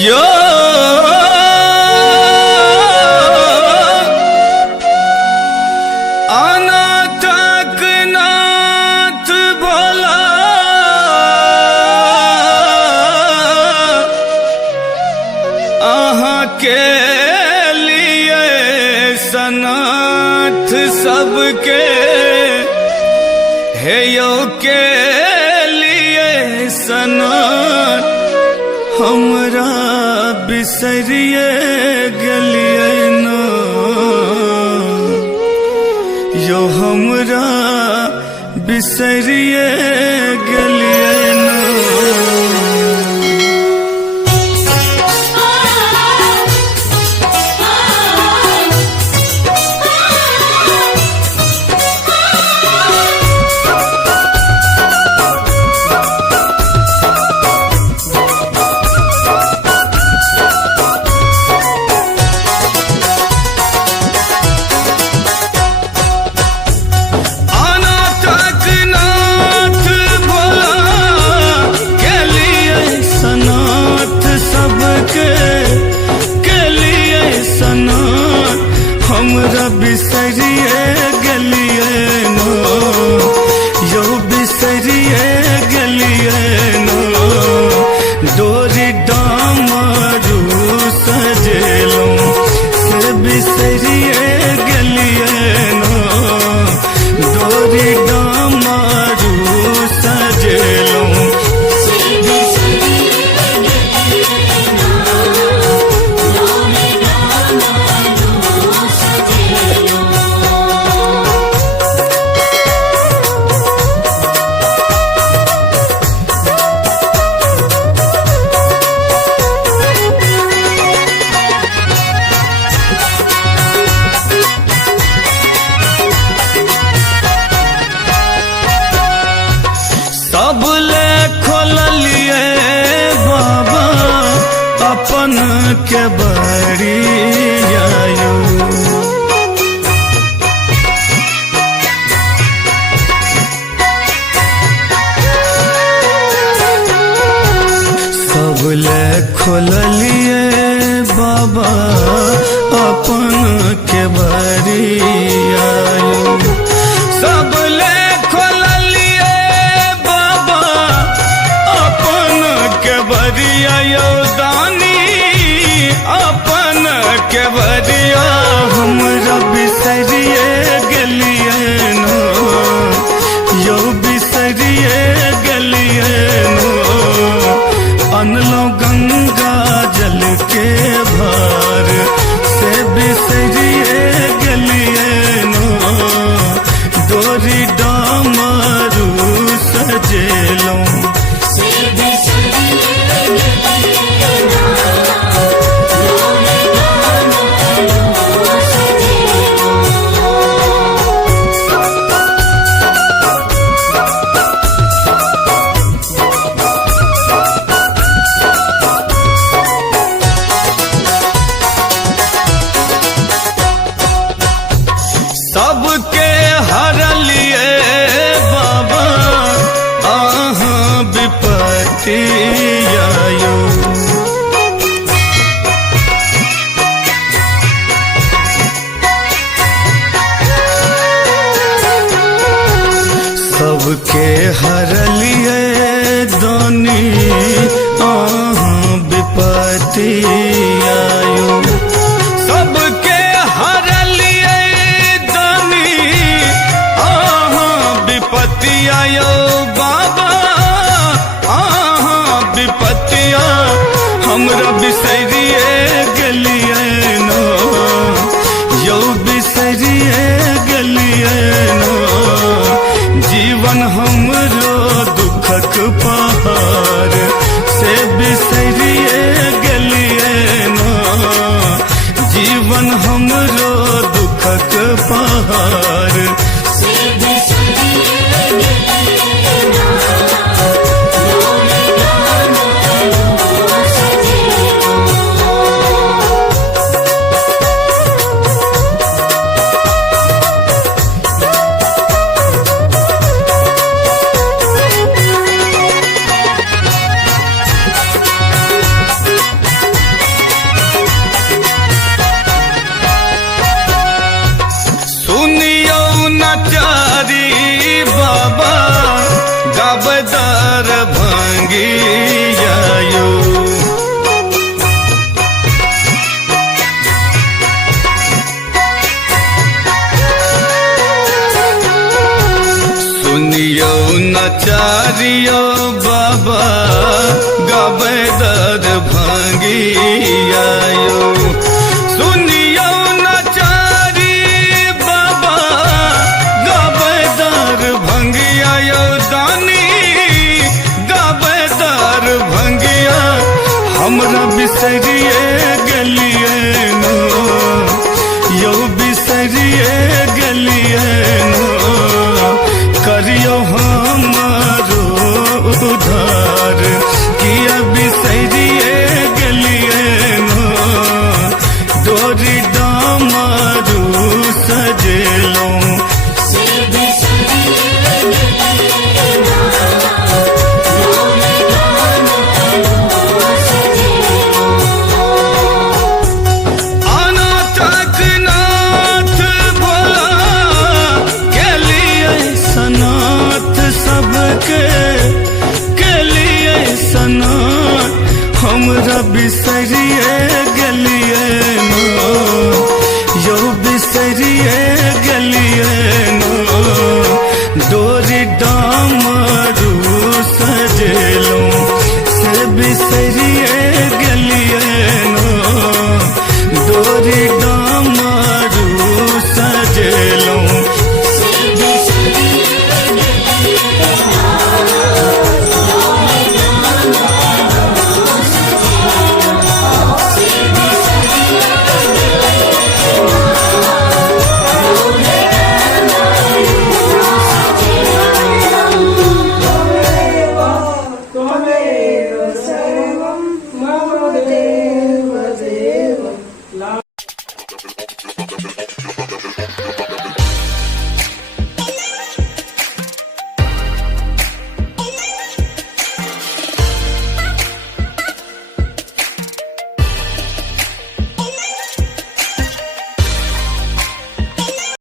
यो अनाथक नाथ भोला अहाँ के लिए सनाथ सबके हे यो के लिए सनाथ हमरा बिसरिए गलिए ना यो हमरा बिसरिए गलिए ना। हमरा बिसरिए गलिए ना यो बिसरिए गलिए ना डोरी डामरू सजेलूं से बिसरिए गलिए ना डोरी डामरू सजेलूं सबले खोलिए बाबा अपन के बड़ी आयु सबले खोलिए बाबा अपन के बड़ी आयु सबले बरिया दानी अपन के बरिया हमरा बिसरिए गलिए ना यो बिसरिए गलिए ना अनलो गंगा जल के भार से बिसरिए गलिए ना डोरी डामरू सजेलूं सबके हरलिए बाबा अहाँ विपत्ति आयु सबके हरलिए दानी अहाँ विपत्ति आयु सबके हरलिए विपत्तिया यो बाबा आहाँ विपत्तिया हमरा बिसरिए गलिए ना यो बिसरिए गलिए ना जीवन हमरो दुखक पहाड़ से बिसरिए गलिए ना जीवन हमरो दुखक पहाड़ भंगिया यो। सुनियो नचारियो बाबा गावे दर भंगिया यो। सुनियो नचारी बाबा गावे दर भंगिया यो। दानी गावे दर भंगिया हमरा बिसरिए गलिए नो यो बिसरिए गलिए नो। करियो हमारो उधार किया बिसरिए गलिए नो। डोरी डामारू सजेलो हमरा बिसरिए गलिए नो यो बिसरिए गलिए नो। डोरी डामरू सजेलो से बिसरिए